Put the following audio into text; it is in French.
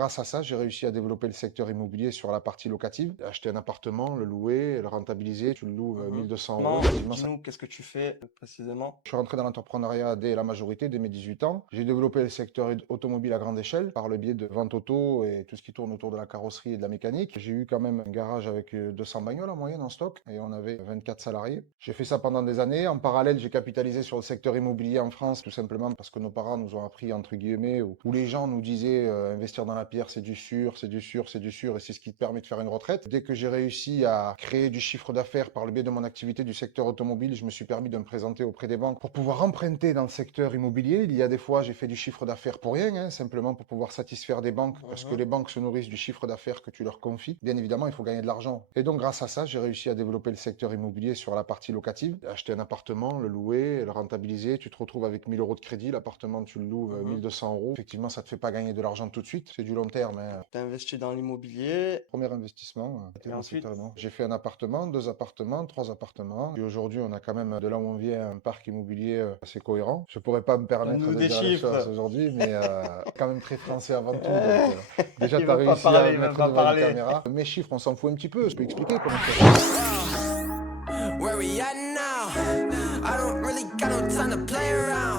grâce à ça, j'ai réussi à développer le secteur immobilier sur la partie locative. Acheter un appartement, le louer, le rentabiliser, tu le loues 1200 euros. Effectivement, Dis-nous, qu'est-ce que tu fais précisément? je suis rentré dans l'entrepreneuriat dès la majorité, dès mes 18 ans. J'ai développé le secteur automobile à grande échelle par le biais de vente auto et tout ce qui tourne autour de la carrosserie et de la mécanique. J'ai eu quand même un garage avec 200 bagnoles en moyenne en stock et on avait 24 salariés. J'ai fait ça pendant des années. En parallèle, j'ai capitalisé sur le secteur immobilier en France, tout simplement parce que nos parents nous ont appris, entre guillemets, où les gens nous disaient investir dans la pierre, c'est du sûr, c'est du sûr, c'est du sûr et c'est ce qui te permet de faire une retraite. Dès que j'ai réussi à créer du chiffre d'affaires par le biais de mon activité du secteur automobile, je me suis permis de me présenter auprès des banques pour pouvoir emprunter dans le secteur immobilier. Il y a des fois, j'ai fait du chiffre d'affaires pour rien, simplement pour pouvoir satisfaire des banques, parce que les banques se nourrissent du chiffre d'affaires que tu leur confies. Bien évidemment, il faut gagner de l'argent. Et donc, grâce à ça, j'ai réussi à développer le secteur immobilier sur la partie locative. Acheter un appartement, le louer, le rentabiliser. Tu te retrouves avec 1000 euros de crédit. L'appartement, tu le loues 1200 euros. Effectivement, ça te fait pas gagner de l'argent tout de suite. C'est du long terme. Tu as investi dans l'immobilier. Premier investissement. Et ensuite, J'ai fait un appartement, 2 appartements, 3 appartements. Et aujourd'hui, on a quand même, de là où on vient, un parc immobilier assez cohérent. Je pourrais pas me permettre donne-nous de des dire les choses chiffres. aujourd'hui, mais quand même très français avant tout. Donc, déjà, Il tu as veut pas réussi à parler, me il veut mettre pas devant une parler. caméra. Mes chiffres, on s'en fout un petit peu. Je peux expliquer comment ça se passe. Where we at now? I don't really got no time to play around.